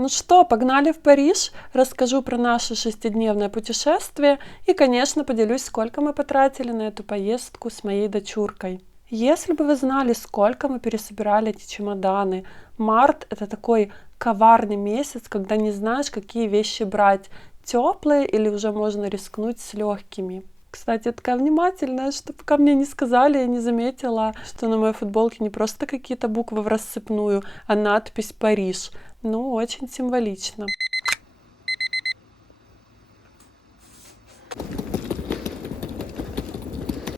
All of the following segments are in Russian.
Ну что, погнали в Париж, расскажу про наше 6-дневное путешествие и, конечно, поделюсь, сколько мы потратили на эту поездку с моей дочуркой. Если бы вы знали, сколько мы пересобирали эти чемоданы. Март — это такой коварный месяц, когда не знаешь, какие вещи брать. Теплые или уже можно рискнуть с легкими. Кстати, я такая внимательная, что пока мне не сказали, я не заметила, что на моей футболке не просто какие-то буквы в рассыпную, а надпись «Париж». Ну, очень символично.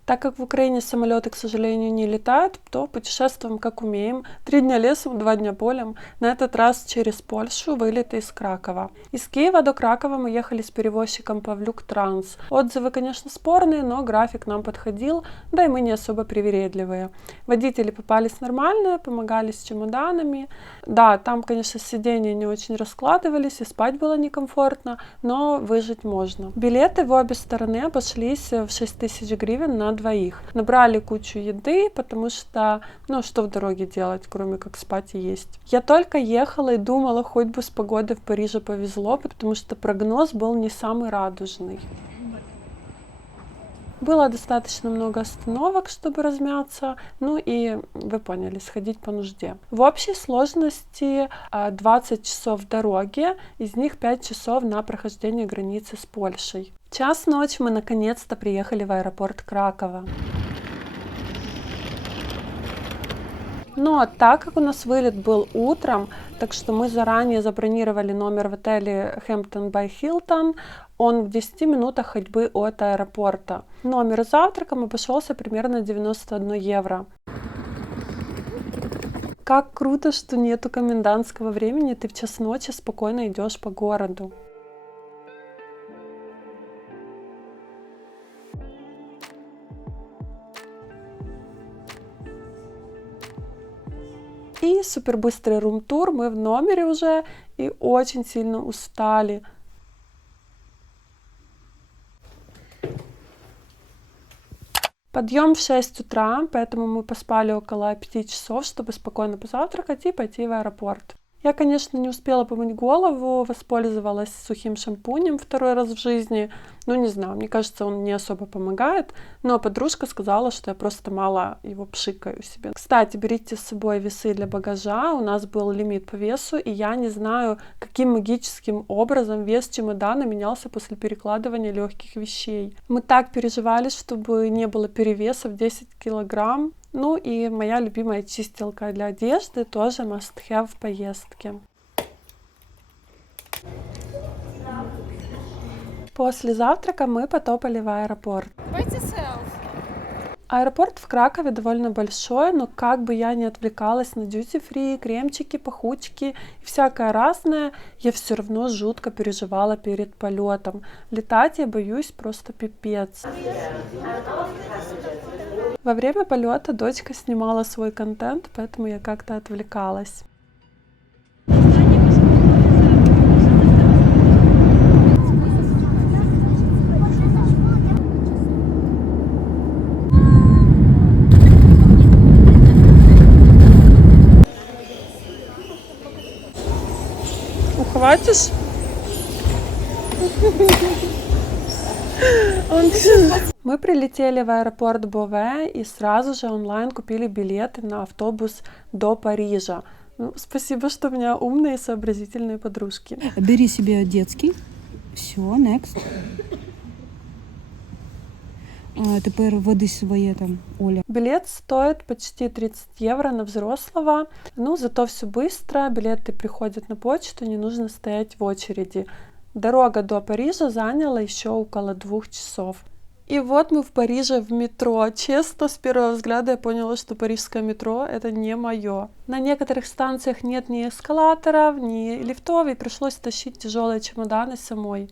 Так как в Украине самолеты, к сожалению, не летают, то путешествуем как умеем. 3 дня лесом, 2 дня полем. На этот раз через Польшу, вылет из Кракова. Из Киева до Кракова мы ехали с перевозчиком Pawluk Trans. Отзывы, конечно, спорные, но график нам подходил, да и мы не особо привередливые. Водители попались нормальные, помогали с чемоданами. Да, там, конечно, сиденья не очень раскладывались, и спать было некомфортно, но выжить можно. Билеты в обе стороны обошлись в 6000 гривен на двоих. Набрали кучу еды, потому что, что в дороге делать, кроме как спать и есть. Я только ехала и думала, хоть бы с погодой в Париже повезло, потому что прогноз был не самый радужный. Было достаточно много остановок, чтобы размяться, и вы поняли, сходить по нужде. В общей сложности 20 часов дороги, из них 5 часов на прохождение границы с Польшей. Час ночи мы наконец-то приехали в аэропорт Кракова. Но так как у нас вылет был утром, так что мы заранее забронировали номер в отеле Hampton by Hilton, он в 10 минутах ходьбы от аэропорта. Номер с завтраком обошелся примерно 91 евро. Как круто, что нету комендантского времени, ты в час ночи спокойно идешь по городу. И супербыстрый рум-тур, мы в номере уже и очень сильно устали. Подъем в 6 утра, поэтому мы поспали около 5 часов, чтобы спокойно позавтракать и пойти в аэропорт. Я, конечно, не успела помыть голову, воспользовалась сухим шампунем второй раз в жизни. Не знаю, мне кажется, он не особо помогает, но подружка сказала, что я просто мало его пшикаю себе. Кстати, берите с собой весы для багажа, у нас был лимит по весу, и я не знаю, каким магическим образом вес чемодана менялся после перекладывания легких вещей. Мы так переживали, чтобы не было перевеса в 10 килограмм. И моя любимая чистилка для одежды тоже must-have в поездке. После завтрака мы потопали в аэропорт. Аэропорт в Кракове довольно большой, но как бы я ни отвлекалась на дьюти-фри, кремчики, пахучки и всякое разное, я все равно жутко переживала перед полетом. Летать я боюсь просто пипец. Во время полета дочка снимала свой контент, поэтому я как-то отвлекалась. Ухватишь? Мы прилетели в аэропорт Бове и сразу же онлайн купили билеты на автобус до Парижа. Спасибо, что у меня умные и сообразительные подружки. Бери себе детский. Все, next. Тепер води своє там, Оля. Билет стоит почти 30 евро на взрослого. Зато все быстро, билеты приходят на почту, не нужно стоять в очереди. Дорога до Парижа заняла еще около 2 часов. И вот мы в Париже в метро. Честно, с первого взгляда я поняла, что парижское метро — это не мое. На некоторых станциях нет ни эскалаторов, ни лифтов, и пришлось тащить тяжелые чемоданы самой.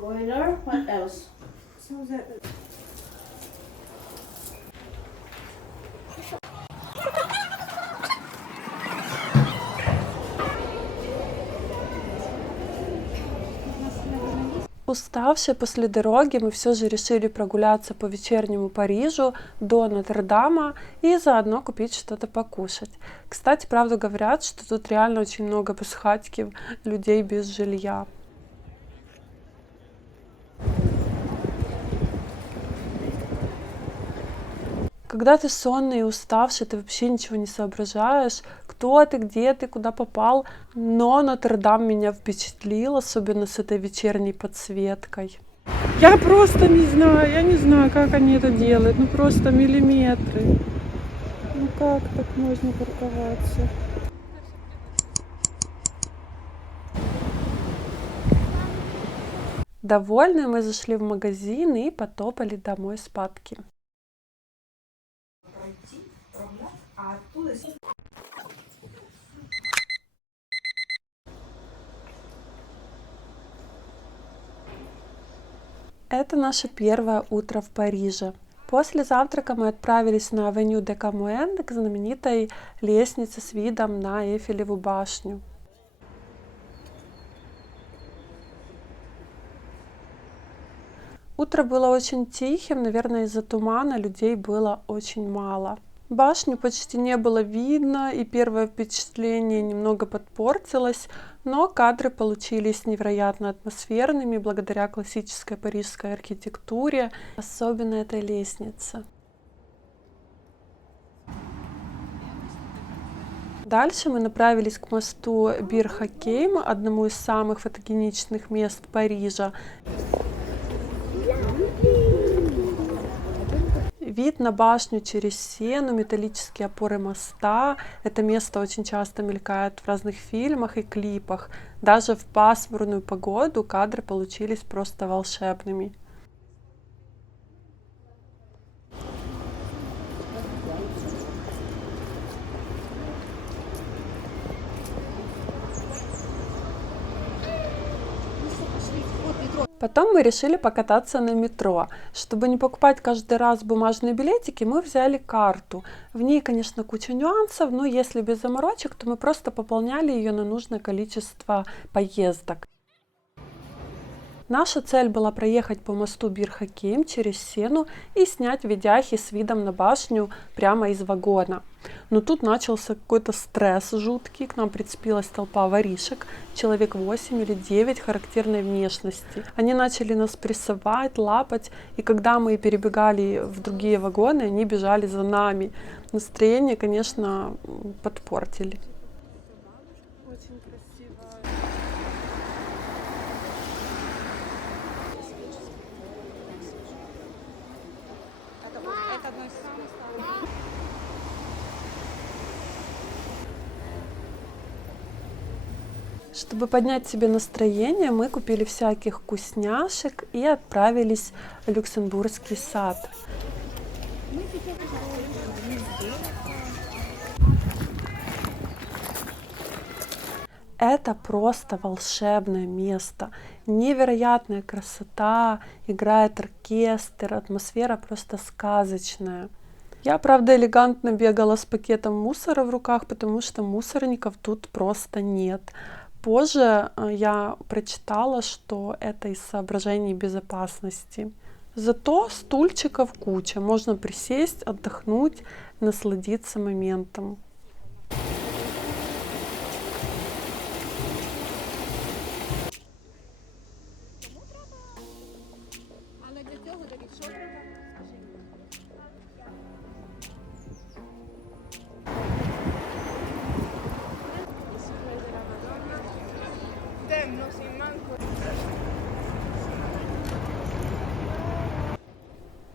Boiler, what else? Уставшие после дороги, мы все же решили прогуляться по вечернему Парижу до Нотр-Дама и заодно купить что-то покушать. Кстати, правду говорят, что тут реально очень много безхатьків, людей без жилья. Когда ты сонный и уставший, ты вообще ничего не соображаешь, кто ты, где ты, куда попал. Но Нотр-Дам меня впечатлил, особенно с этой вечерней подсветкой. Я просто не знаю, я не знаю, как они это делают. Ну просто миллиметры. Ну как так можно парковаться? Довольные мы зашли в магазин и потопали домой спадки. Это наше первое утро в Париже. После завтрака мы отправились на авеню де Камуэн к знаменитой лестнице с видом на Эйфелеву башню. Утро было очень тихим, наверное, из-за тумана людей было очень мало. Башню почти не было видно, и первое впечатление немного подпортилось, но кадры получились невероятно атмосферными благодаря классической парижской архитектуре, особенно этой лестнице. Дальше мы направились к мосту Бир-Хакейм, одному из самых фотогеничных мест Парижа. Вид на башню через Сену, металлические опоры моста. Это место очень часто мелькает в разных фильмах и клипах. Даже в пасмурную погоду кадры получились просто волшебными. Потом мы решили покататься на метро. Чтобы не покупать каждый раз бумажные билетики, мы взяли карту. В ней, конечно, куча нюансов, но если без заморочек, то мы просто пополняли ее на нужное количество поездок. Наша цель была проехать по мосту Бир-Хакейм через Сену и снять видяхи с видом на башню прямо из вагона. Но тут начался какой-то стресс жуткий, к нам прицепилась толпа воришек, человек 8 или 9 характерной внешности. Они начали нас прессовать, лапать, и когда мы перебегали в другие вагоны, они бежали за нами. Настроение, конечно, подпортили. Очень красиво. Чтобы поднять себе настроение, мы купили всяких вкусняшек и отправились в Люксембургский сад. Это просто волшебное место, невероятная красота, играет оркестр, атмосфера просто сказочная. Я, правда, элегантно бегала с пакетом мусора в руках, потому что мусорников тут просто нет. Позже я прочитала, что это из соображений безопасности. Зато стульчиков куча, можно присесть, отдохнуть, насладиться моментом.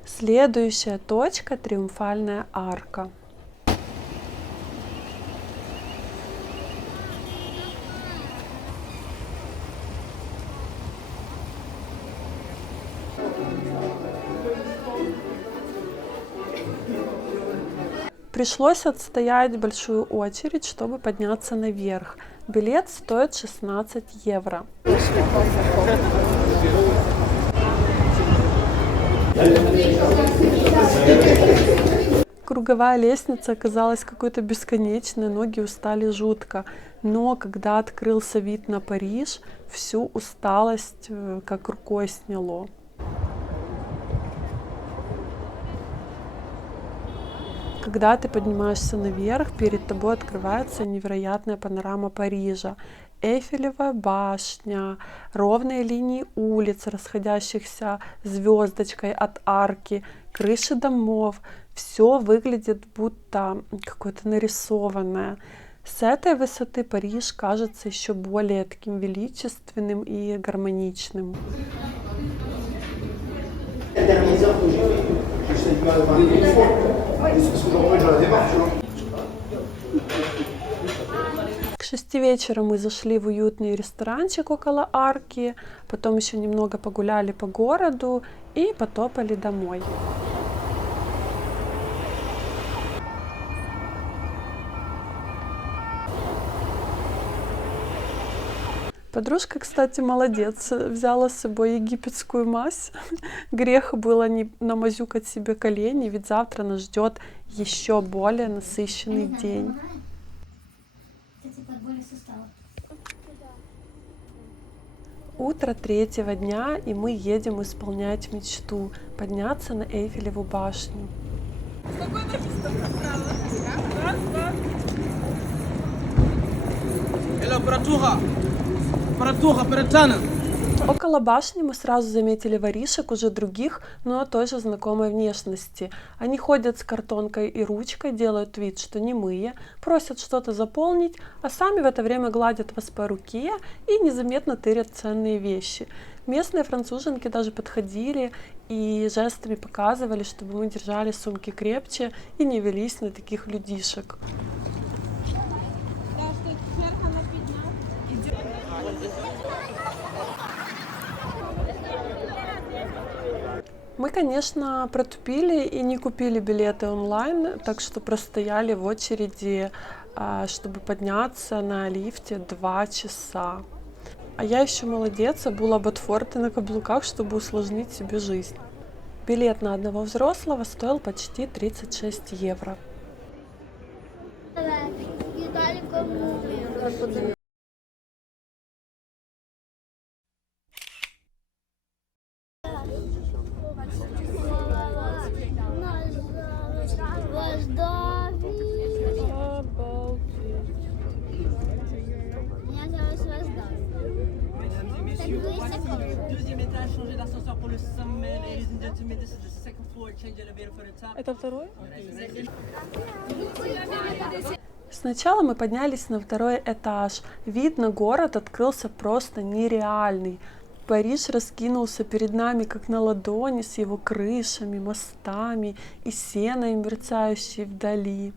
Следующая точка — Триумфальная арка. Пришлось отстоять большую очередь, чтобы подняться наверх. Билет стоит 16 евро. Круговая лестница оказалась какой-то бесконечной, ноги устали жутко. Но когда открылся вид на Париж, всю усталость как рукой сняло. Когда ты поднимаешься наверх, перед тобой открывается невероятная панорама Парижа. Эйфелевая башня, ровные линии улиц, расходящихся звездочкой от арки, крыши домов. Все выглядит будто какое-то нарисованное. С этой высоты Париж кажется еще более таким величественным и гармоничным. К 6 вечера мы зашли в уютный ресторанчик около арки, потом еще немного погуляли по городу и потопали домой. Подружка, кстати, молодец, взяла с собой египетскую мазь. Грех было не намазюкать себе колени, ведь завтра нас ждет еще более насыщенный день. Утро третьего дня, и мы едем исполнять мечту — подняться на Эйфелеву башню. Около башни мы сразу заметили воришек, уже других, но той же знакомой внешности. Они ходят с картонкой и ручкой, делают вид, что немые, просят что-то заполнить, а сами в это время гладят вас по руке и незаметно тырят ценные вещи. Местные француженки даже подходили и жестами показывали, чтобы мы держали сумки крепче и не велись на таких людишек. Мы, конечно, протупили и не купили билеты онлайн, так что простояли в очереди, чтобы подняться на лифте 2 часа. А я еще молодец, обула ботфорты на каблуках, чтобы усложнить себе жизнь. Билет на одного взрослого стоил почти 36 евро. Это второй? Сначала мы поднялись на 2-й этаж. Вид на город открылся просто нереальный. Париж раскинулся перед нами как на ладони с его крышами, мостами и сеной, мерцающей вдали.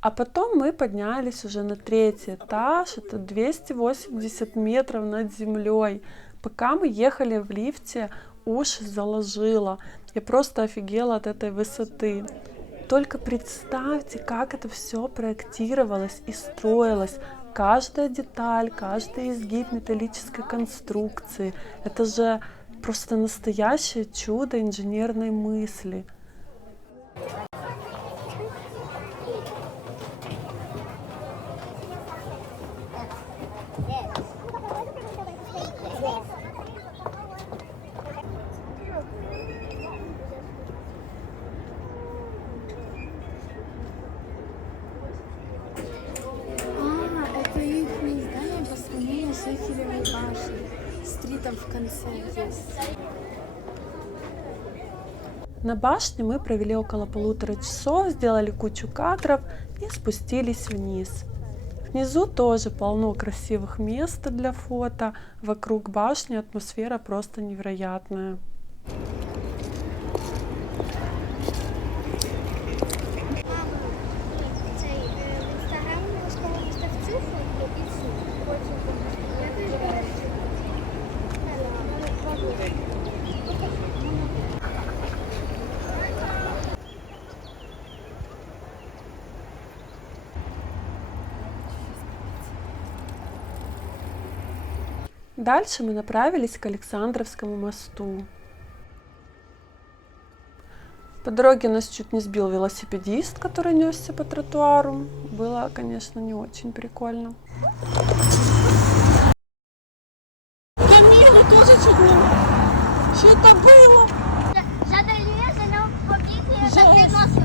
А потом мы поднялись уже на 3-й этаж, это 280 метров над землей. Пока мы ехали в лифте, уши заложило. Я просто офигела от этой высоты. Только представьте, как это все проектировалось и строилось. Каждая деталь, каждый изгиб металлической конструкции. Это же просто настоящее чудо инженерной мысли. Это их здание по сравнению с Эйфелевой башней. Стритом в конце есть. На башне мы провели около 1,5 часов, сделали кучу кадров и спустились вниз. Внизу тоже полно красивых мест для фото. Вокруг башни атмосфера просто невероятная. Дальше мы направились к Александровскому мосту. По дороге нас чуть не сбил велосипедист, который несся по тротуару. Было, конечно, не очень прикольно. Камилу тоже чуть не... Что это было? Жадалия, за ним побігли, за приносом.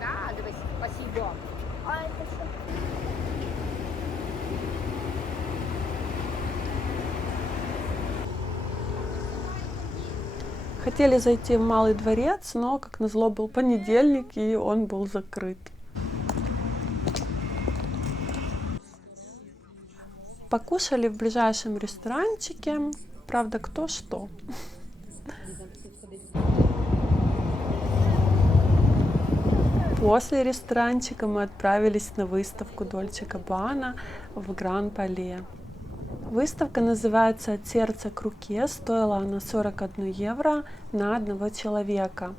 Да, давай, спасибо. А это что? Хотели зайти в Малый дворец, но, как назло, был понедельник, и он был закрыт. Покушали в ближайшем ресторанчике, правда, кто что. После ресторанчика мы отправились на выставку Дольче Габбана в Гран-Пале. Выставка называется «От сердца к руке», стоила она 41 евро на одного человека.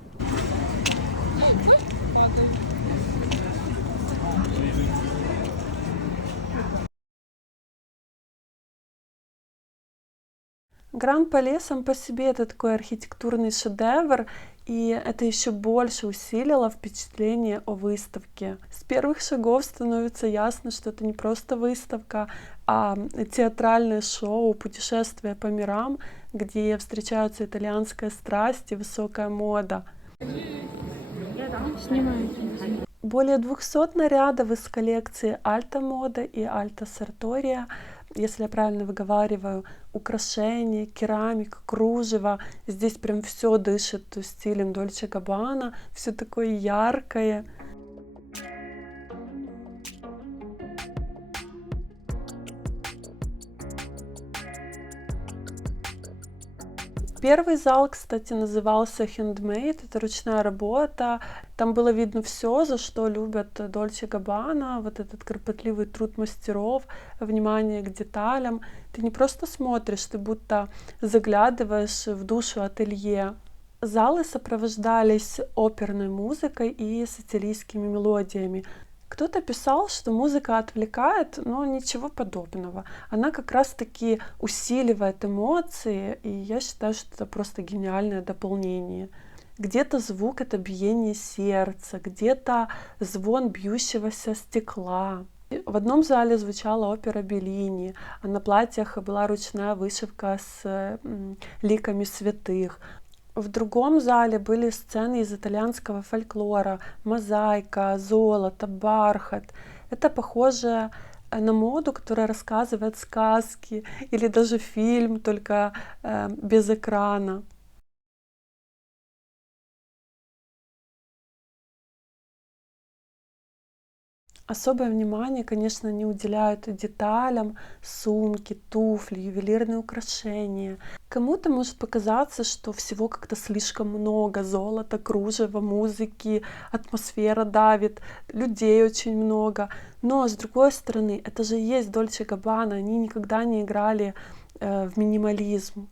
Гран-Пале сам по себе это такой архитектурный шедевр, и это еще больше усилило впечатление о выставке. С первых шагов становится ясно, что это не просто выставка, а театральное шоу, путешествие по мирам, где встречаются итальянская страсть и высокая мода. Более 200 нарядов из коллекции Альта Мода и Альта Сартория, если я правильно выговариваю, украшения, керамика, кружево. Здесь прям все дышит стилем Дольче Габбана, все такое яркое. Первый зал, кстати, назывался Handmade, это ручная работа. Там было видно все, за что любят Дольче Габбана, вот этот кропотливый труд мастеров, внимание к деталям. Ты не просто смотришь, ты будто заглядываешь в душу ателье. Залы сопровождались оперной музыкой и сицилийскими мелодиями. Кто-то писал, что музыка отвлекает, но ничего подобного. Она как раз-таки усиливает эмоции, и я считаю, что это просто гениальное дополнение. Где-то звук — это биение сердца, где-то звон бьющегося стекла. В одном зале звучала опера Беллини, а на платьях была ручная вышивка с ликами святых. В другом зале были сцены из итальянского фольклора, мозаика, золото, бархат. Это похоже на моду, которая рассказывает сказки, или даже фильм, только без экрана. Особое внимание, конечно, не уделяют деталям: сумки, туфли, ювелирные украшения. Кому-то может показаться, что всего как-то слишком много: золота, кружева, музыки, атмосфера давит, людей очень много. Но, с другой стороны, это же и есть Дольче Габбана, они никогда не играли в минимализм.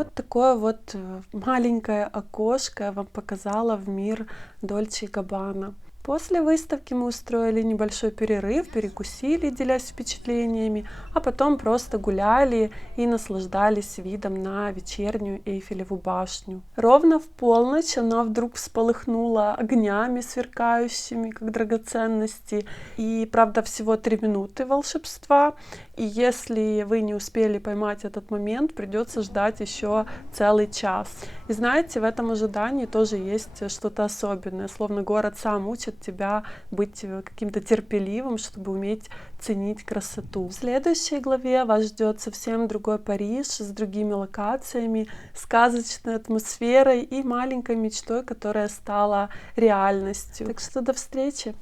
Вот такое вот маленькое окошко я вам показала в мир Дольче и Габбана. После выставки мы устроили небольшой перерыв, перекусили, делясь впечатлениями, а потом просто гуляли и наслаждались видом на вечернюю Эйфелеву башню. Ровно в полночь она вдруг вспыхнула огнями, сверкающими, как драгоценности. И, правда, всего 3 минуты волшебства. И если вы не успели поймать этот момент, придется ждать еще целый час. И знаете, в этом ожидании тоже есть что-то особенное, словно город сам учит тебя быть каким-то терпеливым, чтобы уметь ценить красоту. В следующей главе вас ждет совсем другой Париж с другими локациями, сказочной атмосферой и маленькой мечтой, которая стала реальностью. Так что до встречи!